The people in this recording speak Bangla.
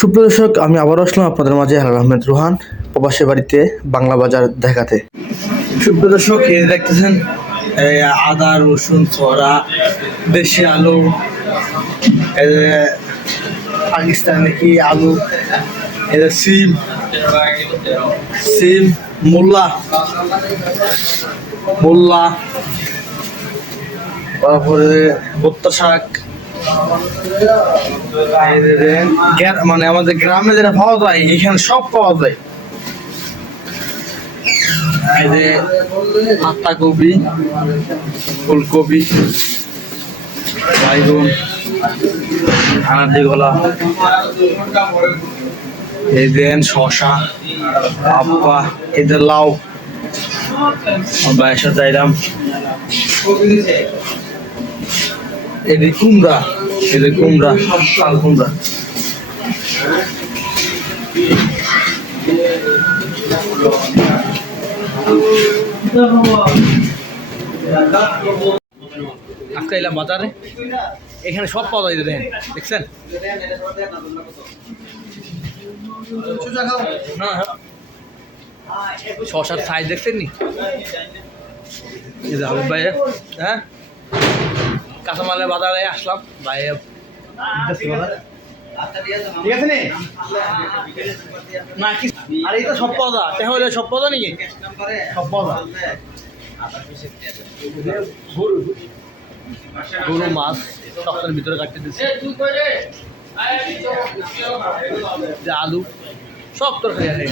সুপ্রিয় দর্শক, আমি আবারও আসলাম আপনাদের মাঝে হেলাল আহমেদ রোহান প্রবাসী বাড়িতে বাংলা বাজার দেখাতে। সুপ্রিয় দর্শক, এই দেখতেছেন আদা, রসুন, ছড়া, দেশি আলু, পাকিস্তানি কি আলু, সিম, মোল্লা, তারপরে ভুট্টা শাক, মানে আমাদের গ্রামে যেটা পাওয়া যায় এখানে সব পাওয়া যায়। এই যে পাতাকপি, ফুলকপি, বাইগন, আনারদি গলা, এই দেন শশা, আপা, এদের লাউ, বাসা চাইলাম, এদের কুমড়া, শাল কুমড়া, আজকে এলাম বাজারে, এখানে সব পাওয়া যায়। দেখছেন শশার সাইজ দেখছেন নি? হাবিব ভাই, হ্যাঁ, কাঁচামালের বাজারে আসলাম ভাই, ঠিক আছে না কি? আর এই তো সব পাওয়া যায়, তাহলে সব পাওয়া যায় নাকি? সব পাওয়া যায়। গরু মাছ সপ্তাহের ভিতরে কাটতে দিচ্ছে, আলু সব তরকারি আছে।